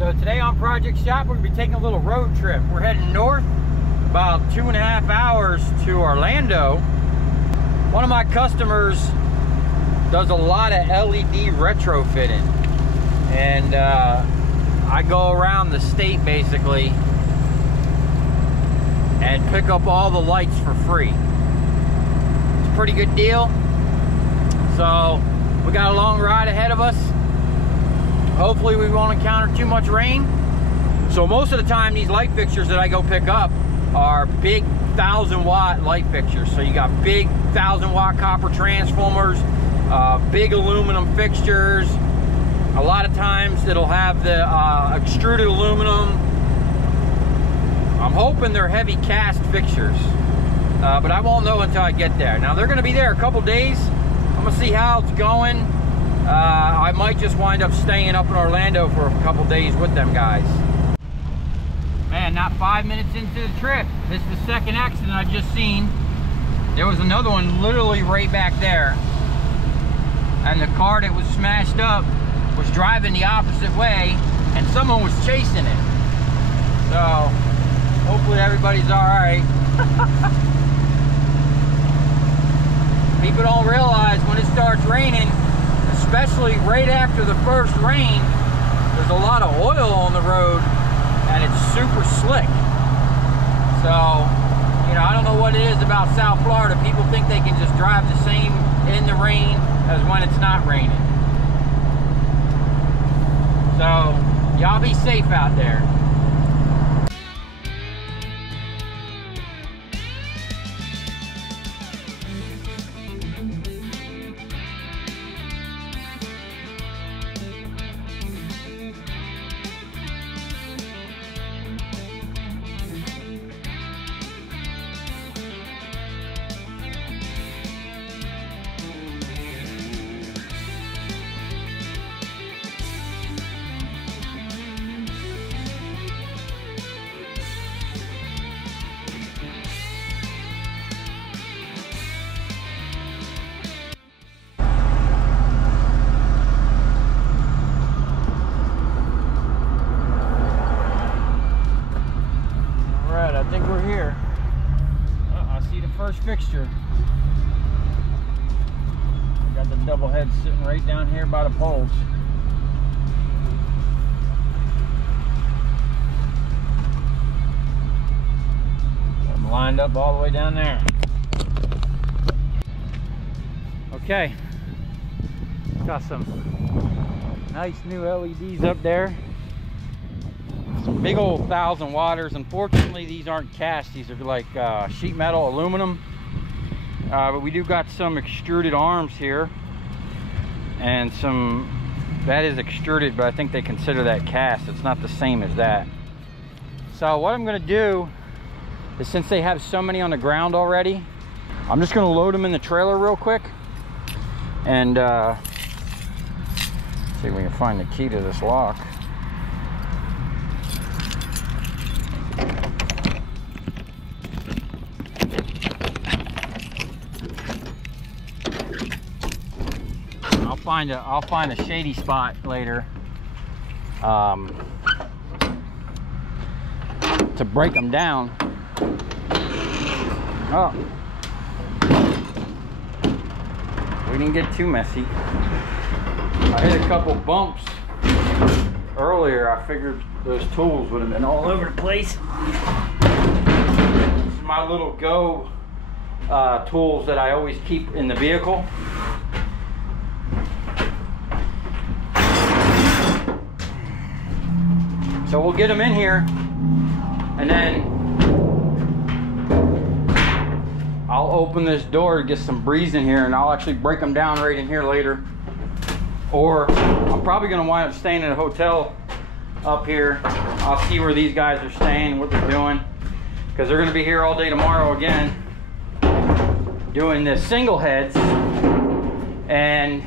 So today on Project Shop, we're going to be taking a little road trip. We're heading north about 2.5 hours to Orlando. One of my customers does a lot of LED retrofitting, and I go around the state basically and pick up all the lights for free. It's a pretty good deal. So we got a long ride ahead of us. Hopefully we won't encounter too much rain. So most of the time these light fixtures that I go pick up are big 1,000-watt light fixtures. So you got big 1,000-watt copper transformers, big aluminum fixtures. A lot of times it'll have the extruded aluminum. I'm hoping they're heavy cast fixtures, but I won't know until I get there. Now they're gonna be there a couple days. I'm gonna see how it's going. I might just wind up staying up in Orlando for a couple days with them guys. Man, not 5 minutes into the trip, this is the second accident I've just seen. There was another one literally right back there, and the car that was smashed up was driving the opposite way, and someone was chasing it. So hopefully everybody's all right. People don't realize when it starts raining, especially right after the first rain, there's a lot of oil on the road and it's super slick. So, you know, I don't know what it is about South Florida. People think they can just drive the same in the rain as when it's not raining. So, y'all be safe out there. I think we're here. I see the first fixture. I got the double head sitting right down here by the poles. I'm lined up all the way down there. Okay, got some nice new LEDs up there. Some big old 1,000 watters. Unfortunately, these aren't cast. These are like sheet metal aluminum. But we do got some extruded arms here, and some that is extruded, but I think they consider that cast. It's not the same as that. So what I'm going to do is, since they have so many on the ground already, I'm just going to load them in the trailer real quick and see if we can find the key to this lock. I'll find a shady spot later to break them down. Oh, we didn't get too messy. I hit a couple bumps earlier. I figured those tools would have been all over the place. This is my little go tools that I always keep in the vehicle. So we'll get them in here, and then I'll open this door to get some breeze in here, and I'll actually break them down right in here later. Or I'm probably going to wind up staying in a hotel up here. I'll see where these guys are staying, what they're doing, because they're going to be here all day tomorrow again doing the single heads. And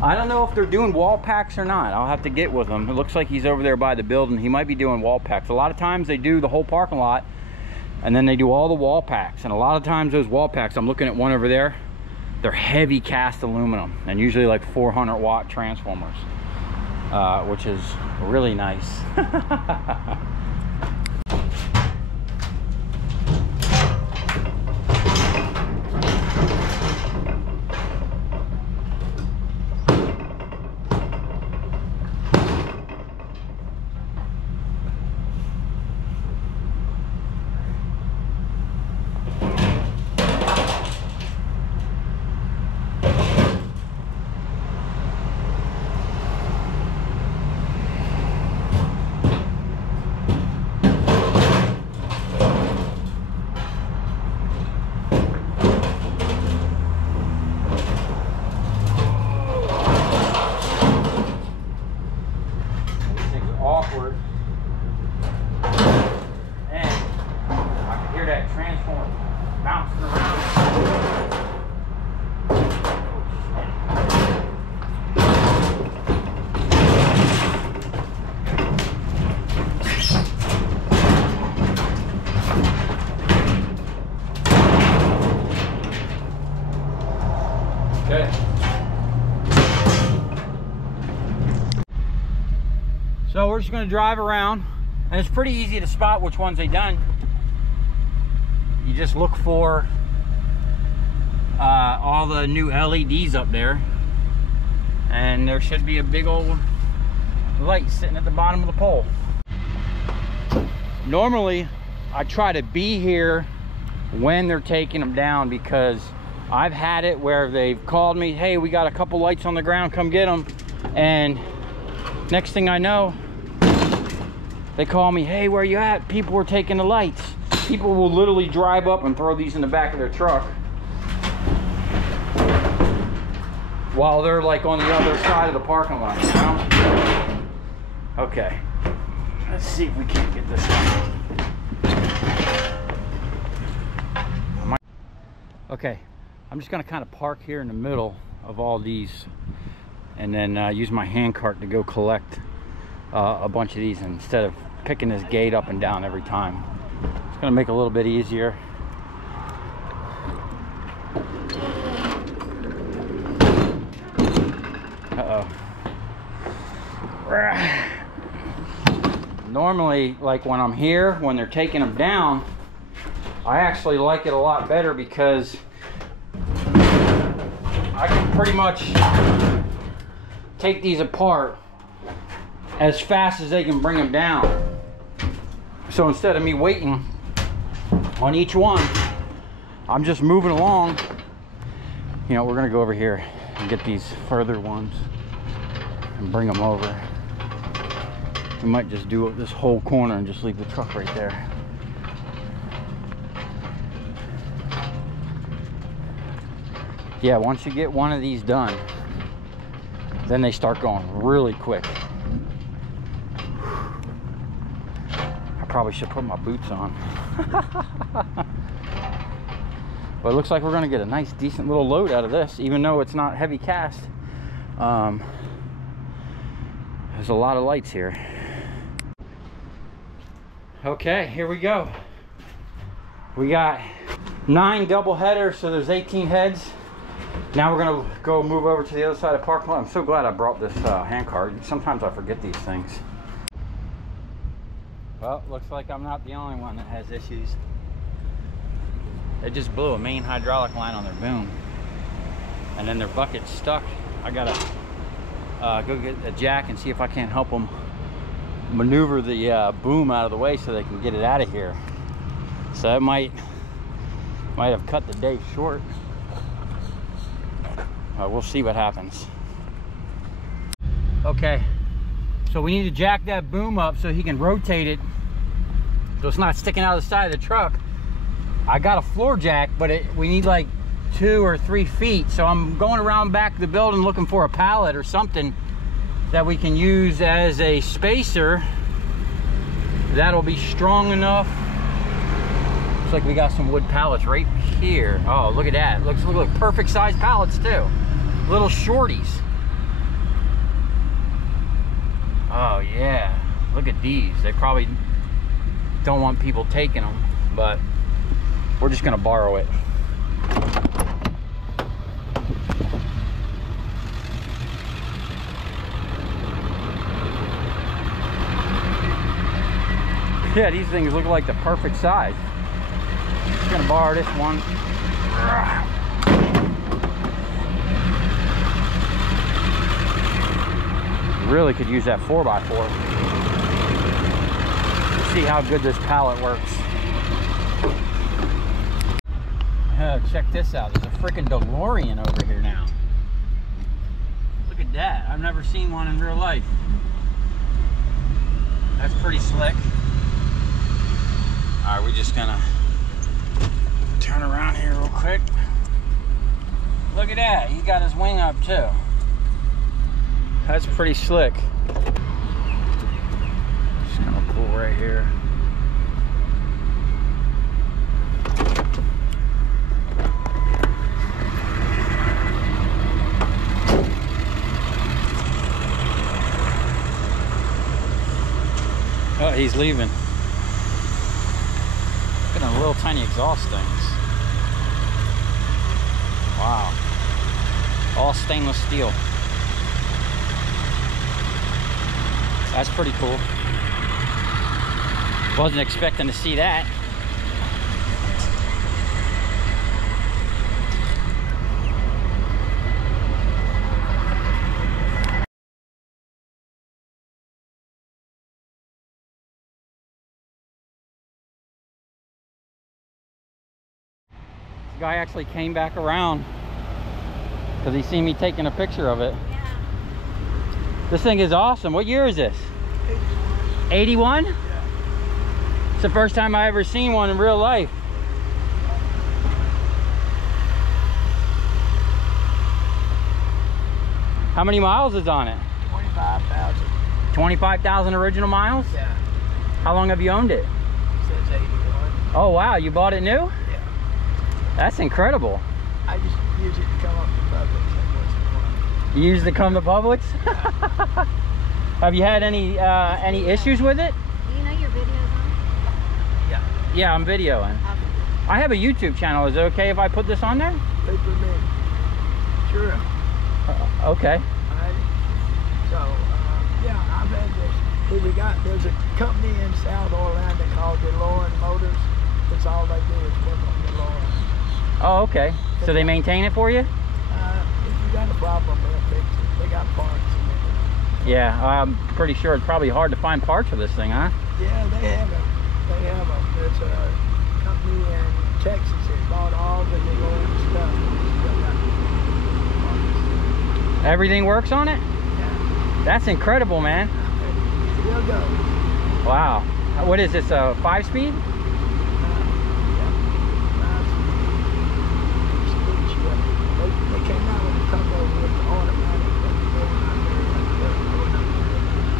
I don't know if they're doing wall packs or not. I'll have to get with him. It looks like he's over there by the building. He might be doing wall packs. A lot of times they do the whole parking lot, and then they do all the wall packs. And a lot of times those wall packs, I'm looking at one over there, they're heavy cast aluminum, and usually like 400-watt transformers. which is really nice. Awkward, and I can hear that transformer bouncing around. Okay. So we're just going to drive around, and it's pretty easy to spot which ones they've done. You just look for all the new LEDs up there, and there should be a big old light sitting at the bottom of the pole. Normally I try to be here when they're taking them down, because I've had it where they've called me, hey, we got a couple lights on the ground, come get them, and next thing I know, they call me, hey, where you at? People were taking the lights. People will literally drive up and throw these in the back of their truck while they're like on the other side of the parking lot, you know? Okay, let's see if we can't get this one. Okay, I'm just gonna kind of park here in the middle of all these, and then use my hand cart to go collect a bunch of these instead of picking this gate up and down every time. It's gonna make it a little bit easier. Normally, like when I'm here, when they're taking them down, I actually like it a lot better because I can pretty much take these apart as fast as they can bring them down. So instead of me waiting on each one, I'm just moving along. You know, we're gonna go over here and get these further ones and bring them over. We might just do this whole corner and just leave the truck right there. Yeah, once you get one of these done, then they start going really quick. I probably should put my boots on. But it looks like we're gonna get a nice, decent little load out of this, even though it's not heavy cast. There's a lot of lights here. Okay, here we go. We got 9 double headers, so there's 18 heads. Now we're gonna go move over to the other side of the parking lot. I'm so glad I brought this hand cart. Sometimes I forget these things. Well, looks like I'm not the only one that has issues. They just blew a main hydraulic line on their boom, and then their bucket's stuck. I gotta go get a jack and see if I can't help them maneuver the boom out of the way so they can get it out of here. So it might have cut the day short. We'll see what happens. Okay, so we need to jack that boom up so he can rotate it so it's not sticking out of the side of the truck. I got a floor jack, but we need like 2 or 3 feet, so I'm going around back of the building looking for a pallet or something that we can use as a spacer that'll be strong enough. Looks like we got some wood pallets right here. Oh, look at that. Look like perfect size pallets too. Little shorties. Oh yeah, look at these. They probably don't want people taking them, but we're just gonna borrow it. Yeah, these things look like the perfect size. Just gonna borrow this one. Really could use that 4x4. See how good this pallet works. Check this out. There's a freaking DeLorean over here now. Look at that. I've never seen one in real life. That's pretty slick. All right, we're just gonna turn around here real quick. Look at that. He got his wing up too. That's pretty slick. Just gonna pull right here. Oh, he's leaving. Look at the little tiny exhaust things. Wow. All stainless steel. That's pretty cool. Wasn't expecting to see that. This guy actually came back around because he seen me taking a picture of it. Yeah. This thing is awesome. What year is this? 81? Yeah. It's the first time I ever seen one in real life. How many miles is on it? 25,000. 25,000 original miles? Yeah. How long have you owned it? It says 81. Oh wow, you bought it new? Yeah. That's incredible. I just use it to come up to Publix every once in a while. You used to come to Publix? Yeah. Have you had any issues with it? Do you know your video's on? Yeah. Yeah, I'm videoing. Okay. I have a YouTube channel. Is it okay if I put this on there? Good for me. Sure. Okay. Alright. So, yeah, I've had this. There's a company in South Orlando called DeLorean Motors. That's all they do is work on DeLorean. Oh, okay. So they maintain it for you? If you got a problem, they'll fix it. They got parts and everything. Yeah, I'm pretty sure it's probably hard to find parts for this thing, huh? Yeah, they have them. They have them. There's a company in Texas that bought all the DeLorean stuff. Still got parts. Everything works on it? Yeah. That's incredible, man. Still goes. Wow. What is this, a 5-speed? They came out with a couple with the automatic, but they were not very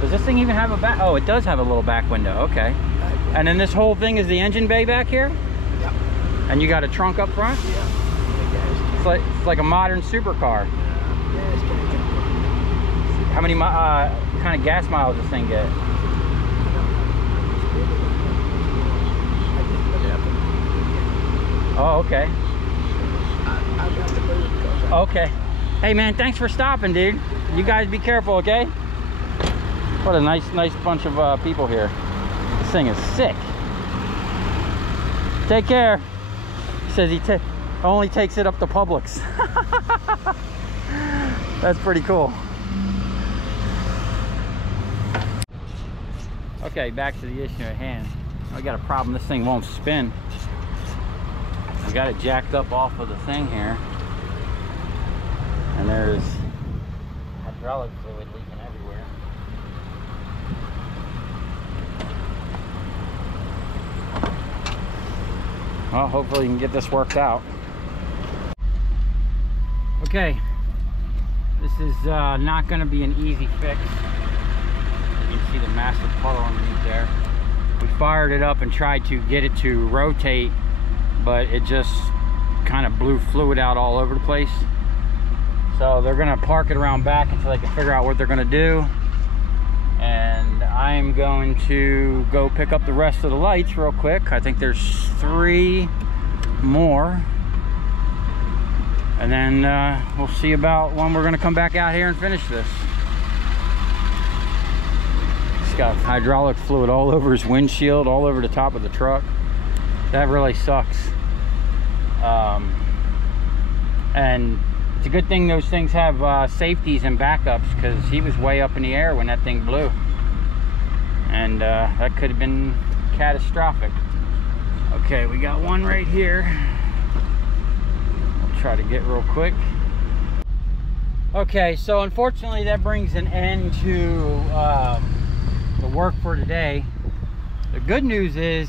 Does this thing even have a back? Oh, it does have a little back window. Okay. And then this whole thing is the engine bay back here? Yep. And you got a trunk up front? Yeah. It's like a modern supercar. Gas tank. How many kind of gas miles does this thing get? Oh, okay. I got the move. Okay. Hey, man, thanks for stopping, dude. You guys be careful, okay? What a nice bunch of people here. This thing is sick. Take care. He says he only takes it up to Publix. That's pretty cool. Okay, back to the issue at hand. I got a problem. This thing won't spin. I got it jacked up off of the thing here, and there's hydraulic fluid leaking everywhere. Well, hopefully you can get this worked out. Okay, this is not going to be an easy fix. You can see the massive puddle underneath there. We fired it up and tried to get it to rotate, but it just kind of blew fluid out all over the place. So they're gonna park it around back until they can figure out what they're gonna do. And I'm going to go pick up the rest of the lights real quick. I think there's 3 more. And then we'll see about when we're gonna come back out here and finish this. This got hydraulic fluid all over his windshield, all over the top of the truck. That really sucks. And it's a good thing those things have safeties and backups, because he was way up in the air when that thing blew. And that could have been catastrophic. Okay, we got one right here. I'll try to get real quick. Okay, so unfortunately that brings an end to the work for today. The good news is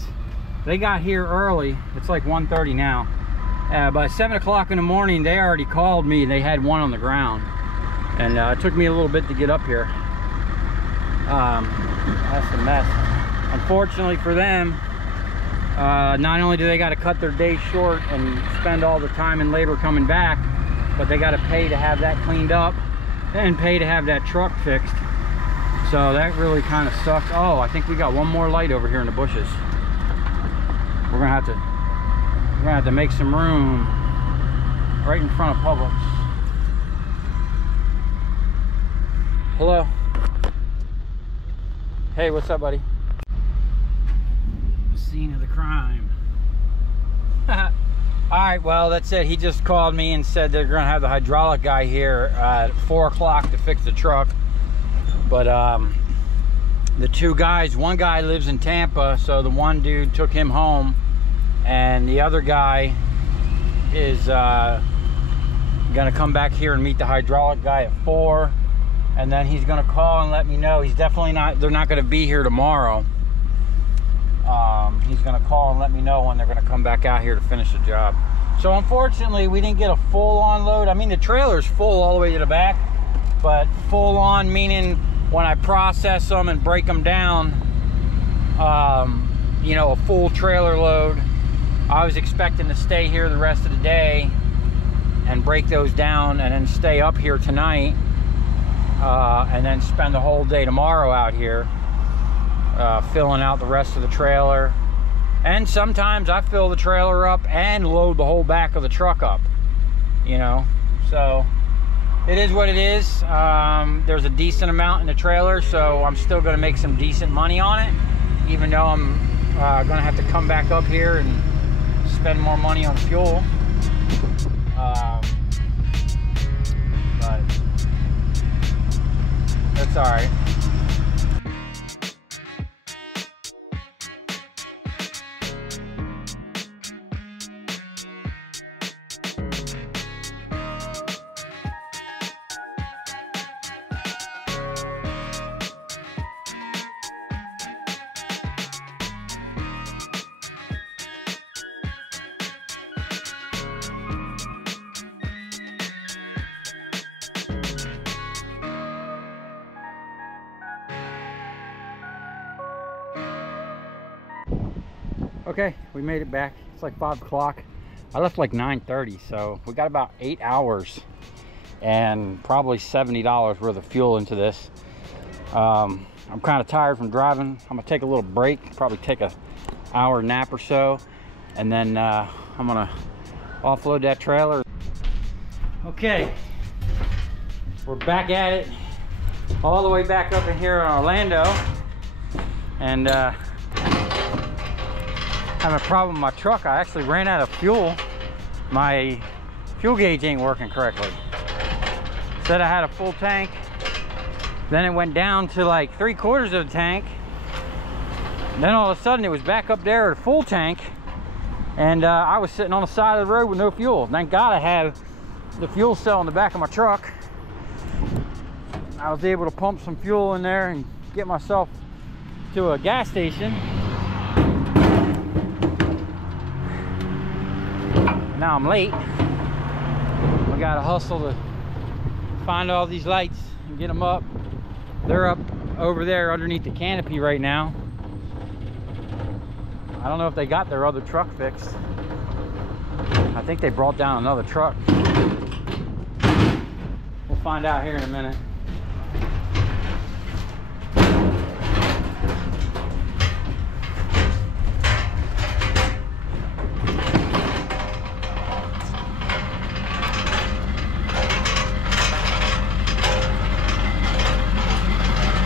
they got here early. It's like 1:30 now. By 7 o'clock in the morning, they already called me. They had one on the ground. And it took me a little bit to get up here. That's a mess. Unfortunately for them, not only do they got to cut their day short and spend all the time and labor coming back, but they got to pay to have that cleaned up and pay to have that truck fixed. So that really kind of sucks. Oh, I think we got one more light over here in the bushes. We're gonna have to make some room right in front of Publix. Hello. Hey, what's up, buddy? Scene of the crime. All right, well, that's it. He just called me and said they're gonna have the hydraulic guy here at 4 o'clock to fix the truck. But the two guys, one guy lives in Tampa, so the one dude took him home, and the other guy is gonna come back here and meet the hydraulic guy at 4, and then he's gonna call and let me know. He's definitely not, they're not gonna be here tomorrow. He's gonna call and let me know when they're gonna come back out here to finish the job. So unfortunately, we didn't get a full on load. I mean, the trailer's full all the way to the back, but full on meaning when I process them and break them down, you know, a full trailer load. I was expecting to stay here the rest of the day and break those down and then stay up here tonight, and then spend the whole day tomorrow out here filling out the rest of the trailer. And sometimes I fill the trailer up and load the whole back of the truck up, you know. So it is what it is. There's a decent amount in the trailer, so I'm still going to make some decent money on it, even though I'm going to have to come back up here and spend more money on fuel. But that's all right. Okay, we made it back. It's like 5 o'clock. I left like 9:30, so we got about 8 hours and probably $70 worth of fuel into this. I'm kind of tired from driving. I'm gonna take a little break, probably take a hour nap or so, and then I'm gonna offload that trailer. Okay, we're back at it, all the way back up in here in Orlando, and having a problem with my truck. I actually ran out of fuel. My fuel gauge ain't working correctly. Said I had a full tank, then it went down to like 3/4 of the tank, and then all of a sudden it was back up there at a full tank, and I was sitting on the side of the road with no fuel. Thank God I have the fuel cell in the back of my truck. I was able to pump some fuel in there and get myself to a gas station. Now I'm late. We gotta hustle to find all these lights and get them up. They're up over there underneath the canopy right now. I don't know if they got their other truck fixed. I think they brought down another truck. We'll find out here in a minute.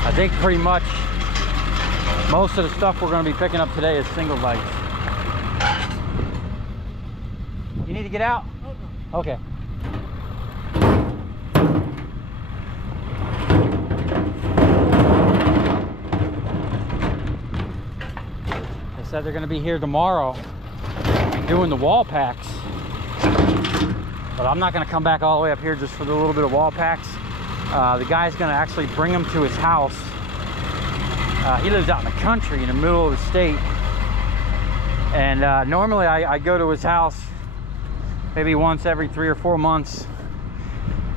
I think pretty much Most of the stuff we're going to be picking up today is single lights. You need to get out? Okay. They said they're going to be here tomorrow doing the wall packs. But I'm not going to come back all the way up here just for the little bit of wall packs. The guy's going to actually bring them to his house. He lives out in the country in the middle of the state. And normally I go to his house maybe once every 3 or 4 months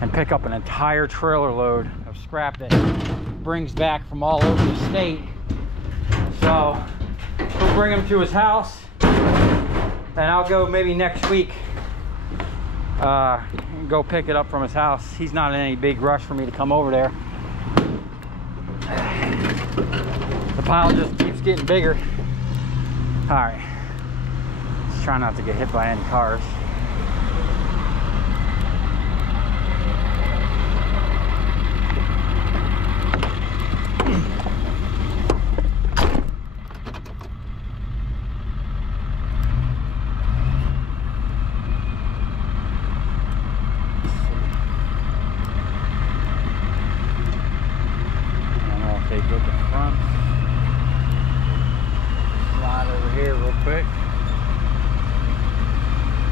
and pick up an entire trailer load of scrap that brings back from all over the state. So he'll bring them to his house, and I'll go maybe next week go pick it up from his house. He's not in any big rush for me to come over there. The pile just keeps getting bigger. All right, let's try not to get hit by any cars.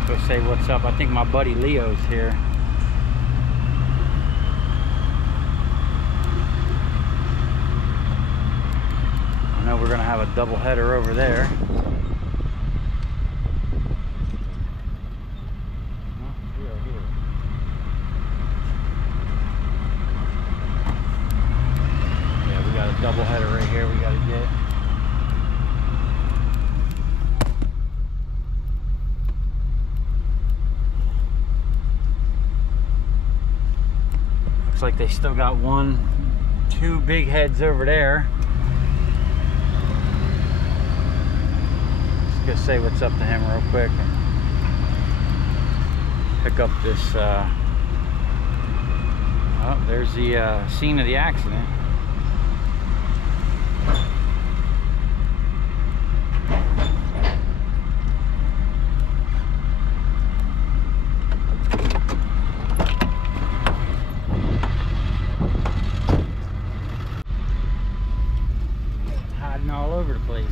Go say what's up. I think my buddy Leo's here. I know we're gonna have a double header over there. Yeah, we got a double header right here we gotta get. Looks like they still got 2 big heads over there. Just gonna say what's up to him real quick and pick up this. Oh, there's the scene of the accident. All over the place.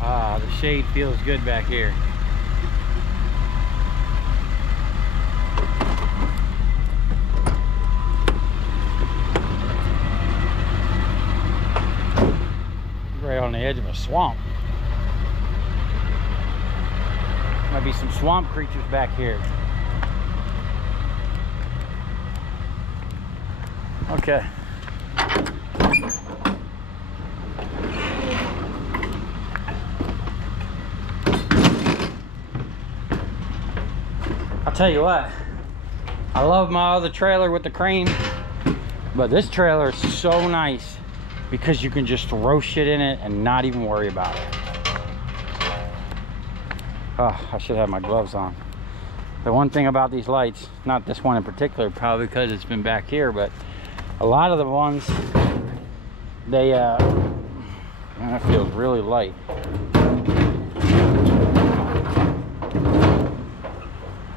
Ah, the shade feels good back here. Right on the edge of a swamp. Might be some swamp creatures back here. Okay. I'll tell you what, I love my other trailer with the crane, but this trailer is so nice because you can just throw shit in it and not even worry about it. Oh, I should have my gloves on. The one thing about these lights, not this one in particular, probably because it's been back here, but a lot of the ones, they, that feels really light.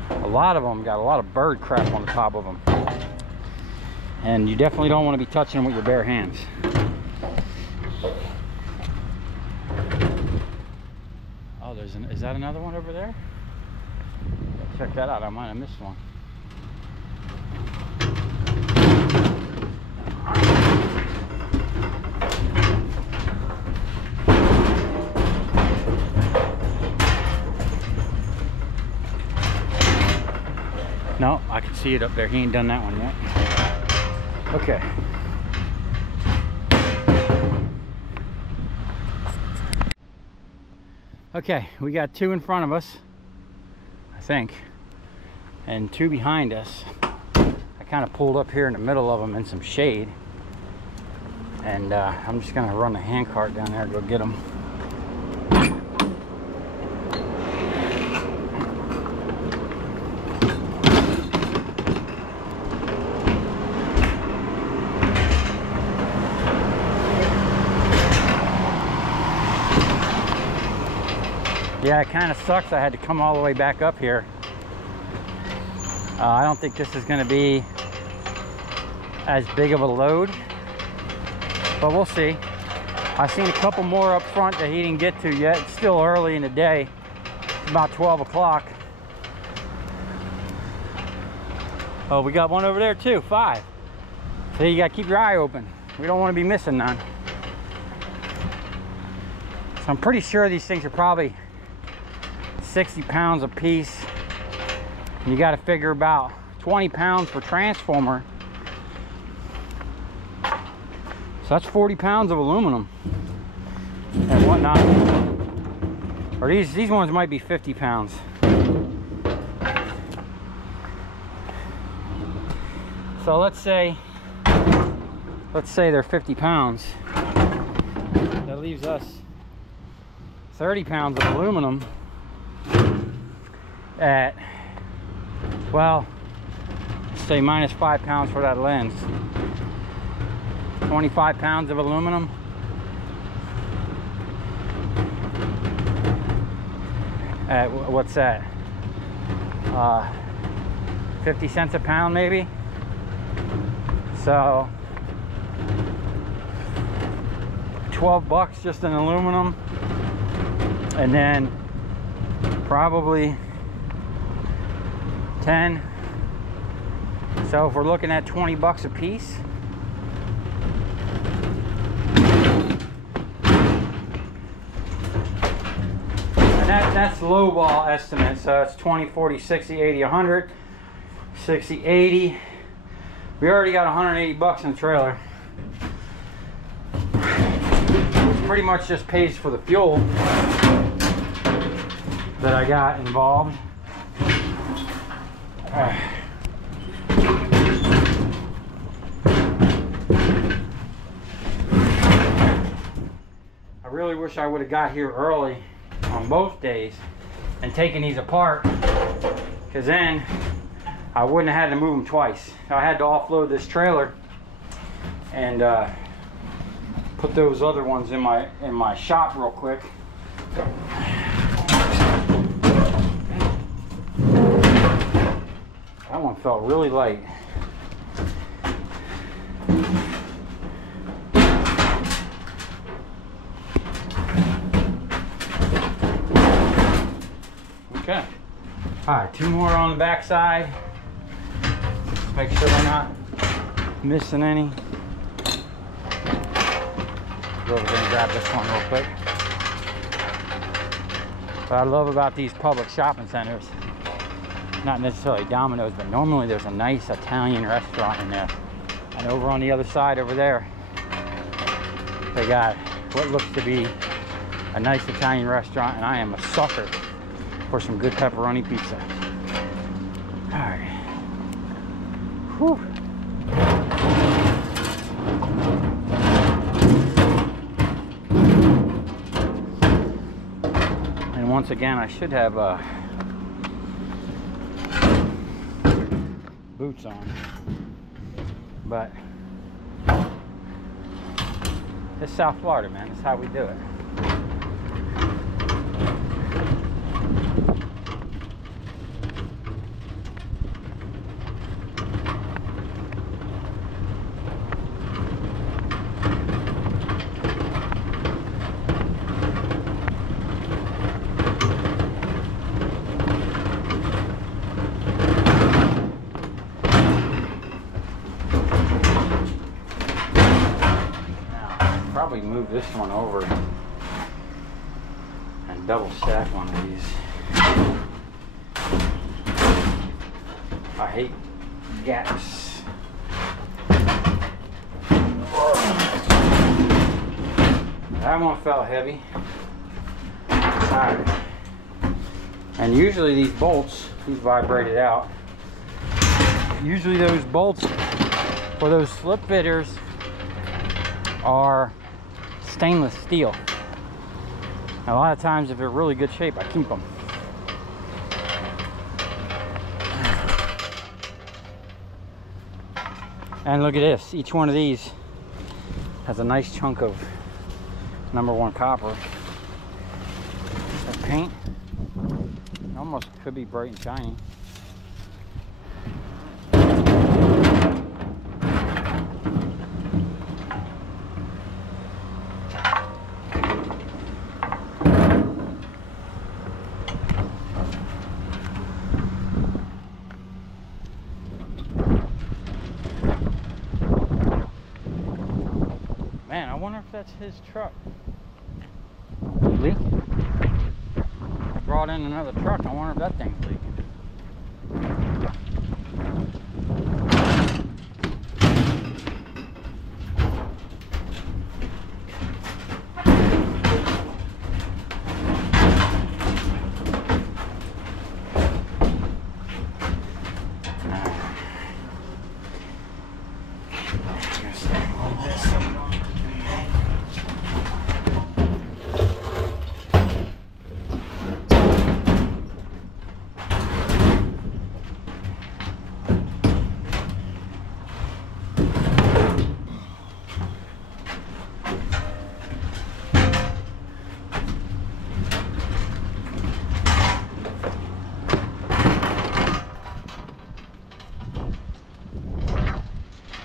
A lot of them got a lot of bird crap on the top of them, and you definitely don't want to be touching them with your bare hands. Oh, is that another one over there? Check that out. I might have missed one. No, I can see it up there. He ain't done that one yet. Okay. Okay, we got 2 in front of us, I think, and 2 behind us. I kind of pulled up here in the middle of them in some shade, and I'm just gonna run the hand cart down there and go get them. Yeah, it kind of sucks I had to come all the way back up here. I don't think this is going to be as big of a load, but we'll see. I've seen a couple more up front that he didn't get to yet. It's still early in the day. It's about 12 o'clock. Oh, we got one over there too, 5. So you got to keep your eye open. We don't want to be missing none. So I'm pretty sure these things are probably 60 pounds a piece. You got to figure about 20 pounds per transformer. So that's 40 pounds of aluminum and whatnot. Or these ones might be 50 pounds. So let's say they're 50 pounds. That leaves us 30 pounds of aluminum at, well, say minus 5 pounds for that lens. 25 pounds of aluminum. At, what's that? 50 cents a pound maybe. So 12 bucks just in aluminum. And then probably 10. So if we're looking at 20 bucks a piece, and that's low ball estimate. So it's 20, 40, 60, 80, 100, 60, 80. We already got 180 bucks in the trailer. Which pretty much just pays for the fuel that I got involved. I really wish I would have got here early on both days and taken these apart, because then I wouldn't have had to move them twice. I had to offload this trailer and put those other ones in my shop real quick. That one felt really light. Okay. All right, 2 more on the back side. Make sure we're not missing any. Go over there and grab this one real quick. What I love about these public shopping centers, not necessarily Domino's, but normally there's a nice Italian restaurant in there. And over on the other side over there, they got what looks to be a nice Italian restaurant, and I am a sucker for some good pepperoni pizza. All right. Whew. And once again, I should have boots on, but it's South Florida, man. That's how we do it. Probably move this one over and double stack one of these. I hate gaps. That one felt heavy. Alright. And usually these bolts, these vibrated out. Usually those bolts for those slip fitters are stainless steel. And a lot of times if they're really good shape, I keep them. And look at this, each one of these has a nice chunk of #1 copper. That paint almost could be bright and shiny. Man, I wonder if that's his truck. Leak? Brought in another truck. I wonder if that thing's leaking.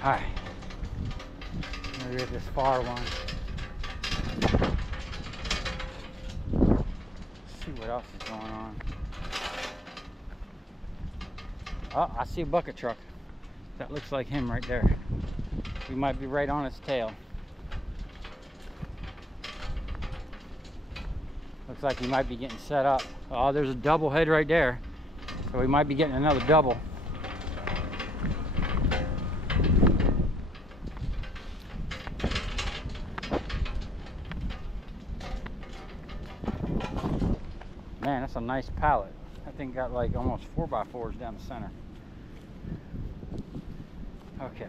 Alright, I'm gonna get this far one. Let's see what else is going on. Oh, I see a bucket truck. That looks like him right there. We might be right on his tail. Looks like he might be getting set up. Oh, there's a double head right there. So we might be getting another double. Man, that's a nice pallet. That thing got like almost 4x4s down the center. Okay.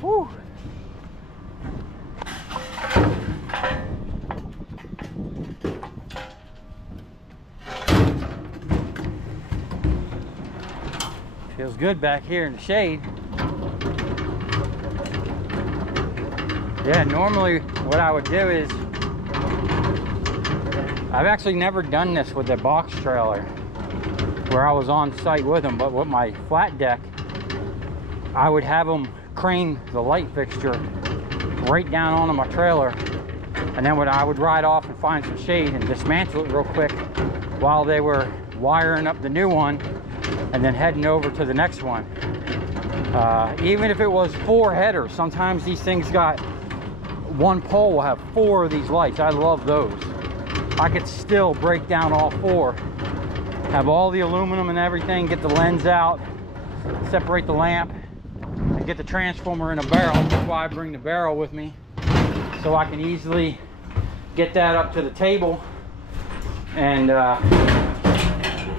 Whew. Feels good back here in the shade. Yeah, normally what I would do is, I've actually never done this with a box trailer where I was on site with them, but with my flat deck, I would have them crane the light fixture right down onto my trailer, and then I would ride off and find some shade and dismantle it real quick while they were wiring up the new one and then heading over to the next one. Even if it was 4 headers, sometimes these things got one pole will have 4 of these lights. I love those. I could still break down all 4, have all the aluminum and everything, get the lens out, separate the lamp, and get the transformer in a barrel. That's why I bring the barrel with me, so I can easily get that up to the table and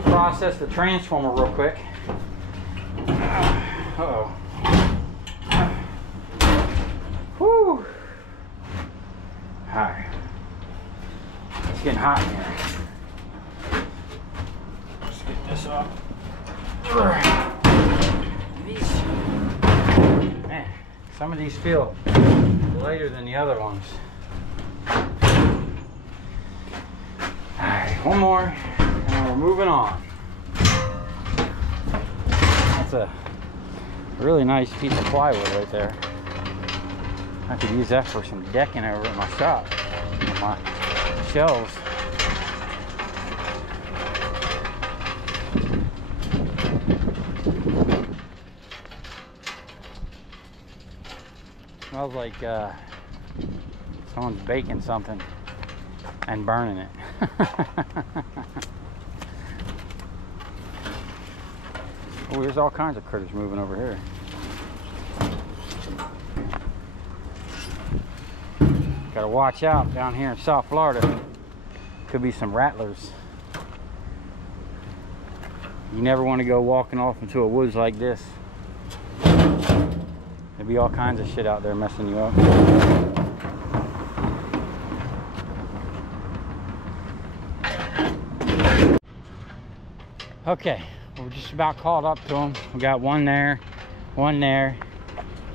process the transformer real quick. Uh-oh. Whew. Alright. It's getting hot in here. Let's get this off. Man, some of these feel lighter than the other ones. Alright, one more, and we're moving on. That's a really nice piece of plywood right there. I could use that for some decking over at my shop, on my shelves. Smells like someone's baking something and burning it. Oh, there's all kinds of critters moving over here. Gotta watch out down here in South Florida. Could be some rattlers. You never want to go walking off into a woods like this. There'll be all kinds of shit out there messing you up. Okay, we're just about caught up to them. We got one there,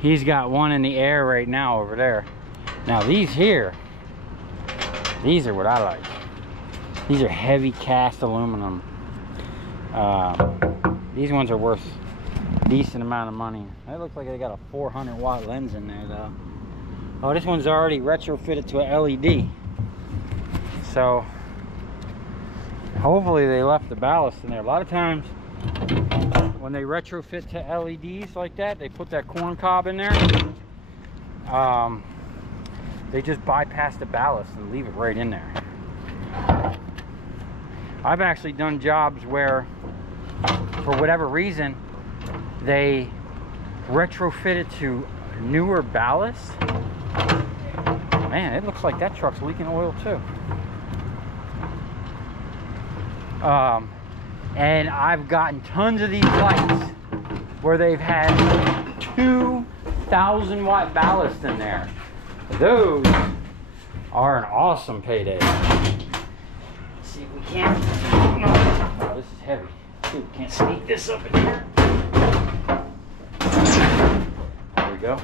He's got one in the air right now over there. Now these here, these are what I like. These are heavy cast aluminum. These ones are worth a decent amount of money. They look like they got a 400 watt lens in there though. Oh, this one's already retrofitted to a LED. So hopefully they left the ballast in there. A lot of times when they retrofit to LEDs like that, they put that corn cob in there. They just bypass the ballast and leave it right in there. I've actually done jobs where, for whatever reason, they retrofit it to newer ballast. Man, it looks like that truck's leaking oil too. And I've gotten tons of these lights where they've had 2,000 watt ballast in there. Those are an awesome payday. Let's see if we can't. Oh, this is heavy. See if we can't sneak this up in here. There we go.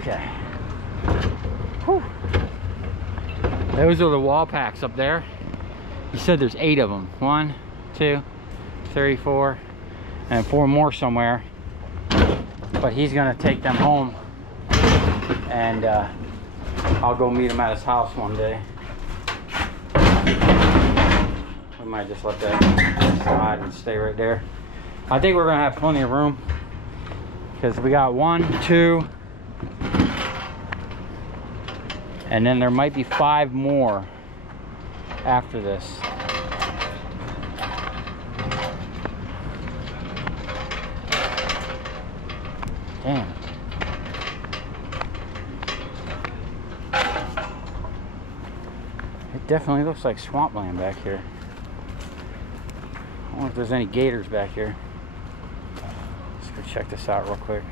Okay. Whew. Those are the wall packs up there. He said there's 8 of them. 1, 2, 3, 4, and 4 more somewhere. But he's gonna take them home, and I'll go meet him at his house one day. We might just let that slide and stay right there. I think we're gonna have plenty of room because we got 1, 2, and then there might be 5 more after this. Damn. It definitely looks like swampland back here. I wonder if there's any gators back here. Let's go check this out real quick.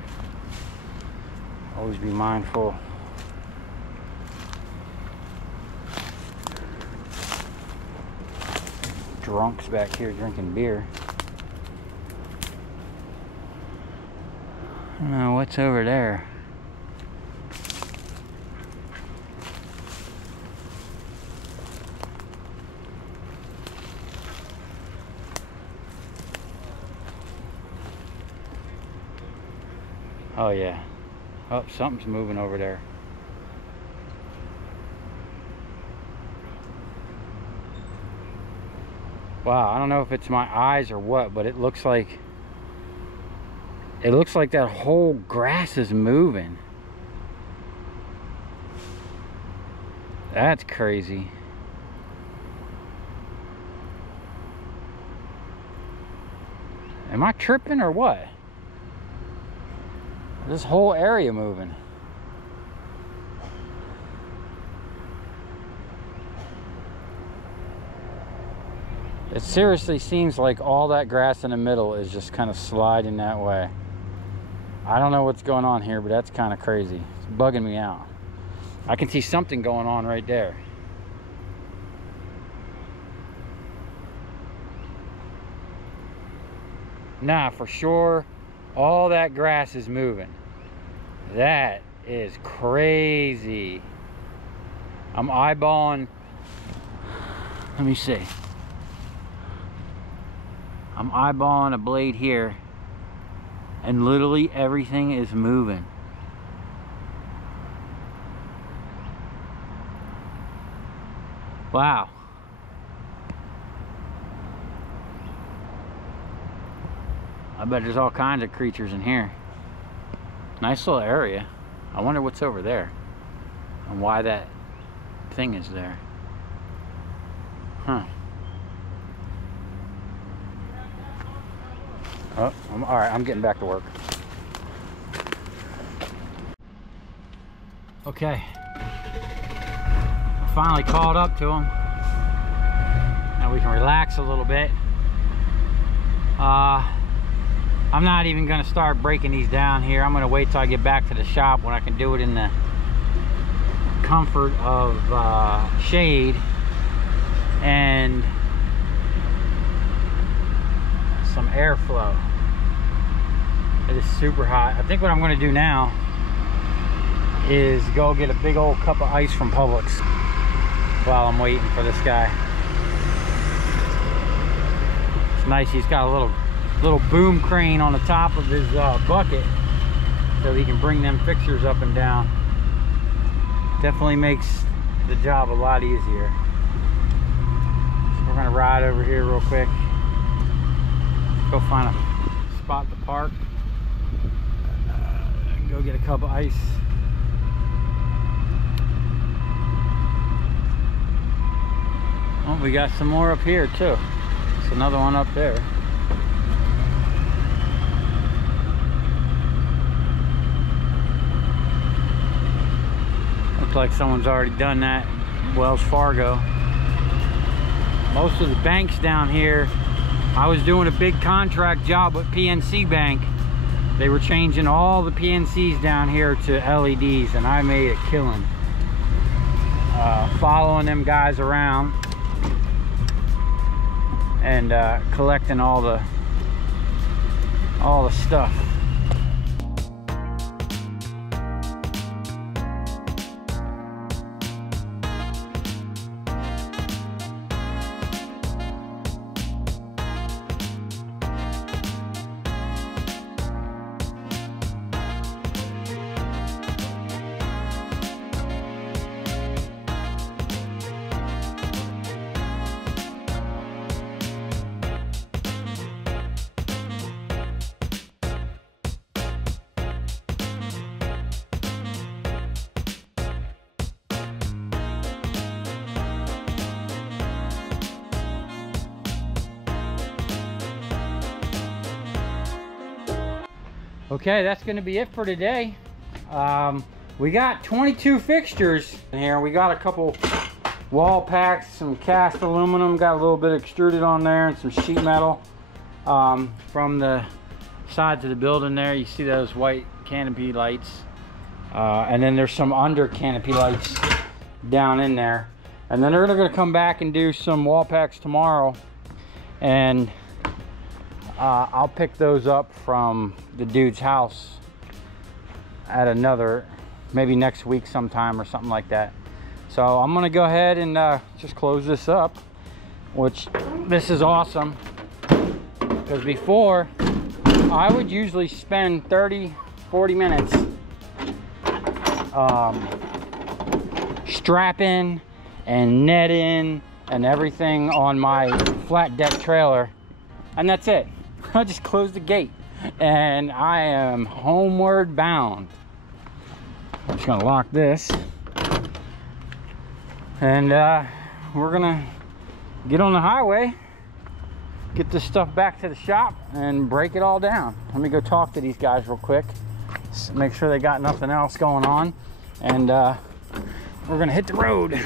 Always be mindful. Drunks back here drinking beer. I don't know what's over there. Oh yeah. Oh, something's moving over there. Wow, I don't know if it's my eyes or what, but it looks like that whole grass is moving. That's crazy. Am I tripping or what? This whole area moving. It seriously seems like all that grass in the middle is just kind of sliding that way. I don't know what's going on here, but that's kind of crazy. It's bugging me out. I can see something going on right there. Nah, for sure, all that grass is moving. That is crazy. I'm eyeballing. Let me see. I'm eyeballing a blade here, and literally everything is moving. Wow. I bet there's all kinds of creatures in here. Nice little area. I wonder what's over there and why that thing is there. Huh. Oh, all right, I'm getting back to work. Okay. Finally caught up to them. Now we can relax a little bit. I'm not even going to start breaking these down here. I'm going to wait till I get back to the shop when I can do it in the comfort of shade and some airflow. It is super hot. I think what I'm going to do now is go get a big old cup of ice from Publix while I'm waiting for this guy. It's nice, he's got a little boom crane on the top of his bucket so he can bring them fixtures up and down. Definitely makes the job a lot easier. So we're gonna ride over here real quick, go find a spot to park, and go get a cup of ice. Oh, we got some more up here too. There's another one up there. Looks like someone's already done that. Wells Fargo. Most of the banks down here, I was doing a big contract job with PNC Bank. They were changing all the PNCs down here to LEDs, and I made a killing. Following them guys around and collecting all the stuff. Okay, that's going to be it for today. We got 22 fixtures in here. We got a couple wall packs, some cast aluminum, got a little bit extruded on there, and some sheet metal from the sides of the building there. You see those white canopy lights, and then there's some under canopy lights down in there. And then they're going to come back and do some wall packs tomorrow, and I'll pick those up from the dude's house at another, maybe next week sometime or something like that. So I'm gonna go ahead and just close this up, which this is awesome, because before I would usually spend 30-40 minutes strapping and netting and everything on my flat deck trailer, and that's it. I just closed the gate and I am homeward bound. I'm just gonna lock this, and we're gonna get on the highway, get this stuff back to the shop and break it all down. Let me go talk to these guys real quick, make sure they got nothing else going on, and we're gonna hit the road.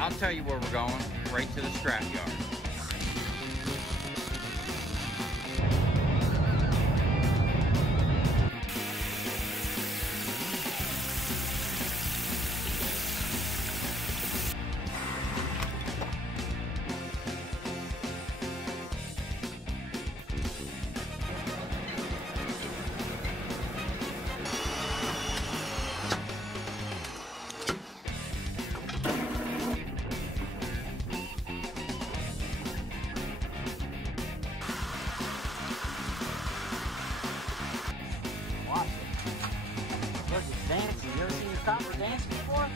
I'll tell you where we're going, right to the scrap yard. before?